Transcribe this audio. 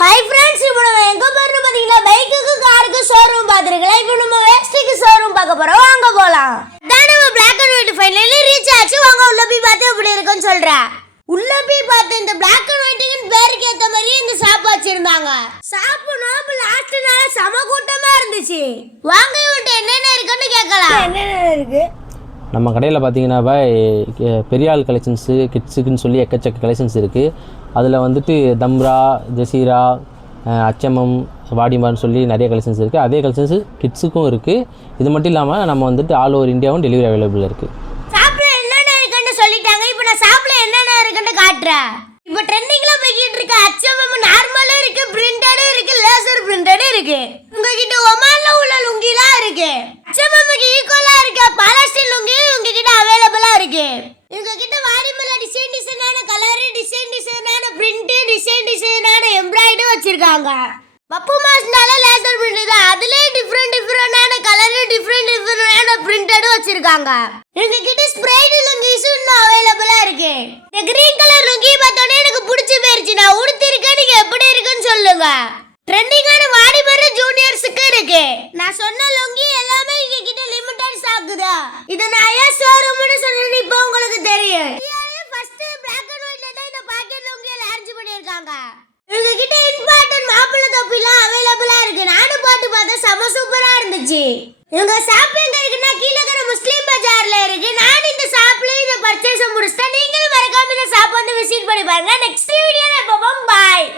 Hi friends, இப்போ நம்ம எங்க போறோம்னு பாத்தீங்கன்னா பைக்குக்கு காருக்கு ஷோரூம் பாத்துருக்கோம். இப்போ நம்ம வேஸ்டிக்கு ஷோரூம் பார்க்க போறோம். வாங்க போலாம். தான் நம்ம Black and White finally reach ஆச்சு. வாங்க உள்ள போய் பார்த்து எப்படி இருக்குன்னு சொல்றேன். உள்ள போய் பார்த்து இந்த Black and Whiteன்னு பேருக்கு ஏத்த மாதிரி இந்த ஷாப் வச்சிருந்தாங்க. ஷாப் நாம லாஸ்ட் நாள சம கூட்டமா இருந்துச்சு. வாங்க இவட்ட என்னென்ன இருக்குன்னு கேட்கலாம். என்னென்ன இருக்கு நம்ம கடையில் பார்த்தீங்கன்னா பெரியாள் கலெக்ஷன்ஸு கிட்ஸுக்குன்னு சொல்லி எக்கச்சக்க கலெக்ஷன்ஸ் இருக்குது. அதில் வந்துட்டு தம்ரா, ஜசீரா, அச்சமம், வாடிமார்னு சொல்லி நிறைய கலெக்ஷன்ஸ் இருக்குது. அதே கலெக்ஷன்ஸு கிட்ஸுக்கும் இருக்குது. இது மட்டும் இல்லாமல் நம்ம வந்துட்டு ஆல் ஓவர் இந்தியாவும் டெலிவரி அவைலபிள் இருக்குது. ஷாப்பில் என்னென்ன இருக்குன்னு சொல்லிட்டாங்க. இப்போ நான் ஷாப்பில் என்னென்ன இருக்குன்னு காட்டுறேன். இப்போ ட்ரெண்டிங்கில் போய்கிட்டு இருக்க அச்சமம் நார்மலும் இருக்குது, பிரிண்டடும் இருக்குது, லேசர் பிரிண்டடும் இருக்குது. உங்ககிட்ட ஒமானில் உள்ள லுங்கிலாம் இருக்குது. அச்சமமுக்கு ஈக்குவலாக இருக்க பாலஸ்டீன் லுங்கியும் உங்ககிட்ட அவைலபிளாக இருக்குது. உங்ககிட்ட வாடிமலை டிசைனான கலரு, டிசைனான பிரிண்ட், டிசைனான எம்ப்ராய்டரி வச்சிருக்காங்க. பப்பு மாஸ்னால லேசர் பிரிண்ட் தான். அதுலயே டிஃபரெண்டான கலரு, டிஃபரெண்டான பிரிண்டடும் வச்சிருக்காங்க. உங்ககிட்ட ஸ்ப்ரேட் லுங்கிஸ் இன்னும் அவைலபிளா இருக்கு. இந்த கிரீன் கலர் லுங்கி பார்த்தோன்னே எனக்கு பிடிச்சி போயிருச்சு. நான் உடுத்திருக்கேன், நீங்க எப்படி இருக்குன்னு சொல்லுங்க. ட்ரெண்டிங்கான வாடிமர ஜூனியர்ஸுக்கு இருக்கு. நான் சொன்ன லுங்கி எல்லாமே எங்ககிட்ட லிமிட்டட் ஸ்டாக் தான். இத நான் ஏன் ஷோரூம்னு சொன்னேன்னு இப்போ உங்களுக்கு தெரியும். ஃபர்ஸ்ட் Black and Whiteல தான் இந்த பாக்கெட் லுங்கி லான்ச் பண்ணிருக்காங்க. உங்ககிட்ட இம்பார்ட்டன்ட் மாப்பிள்ளை தொப்பிலாம் அவைலபிளா இருக்கு. நானும் பாட்டு பார்த்தா செம சூப்பரா இருந்துச்சு. உங்க ஷாப் எங்க இருக்குன்னா கீழ இருக்கிற முஸ்லீம் பஜார்ல இருக்கு. நான் இந்த ஷாப்ல இத பர்ச்சேஸ் முடிச்சிட்டேன். நீங்களும் மறக்காம இந்த ஷாப் வந்து விசிட் பண்ணி பாருங்க. நெக்ஸ்ட் வீடியோல பார்ப்போம். பாய்.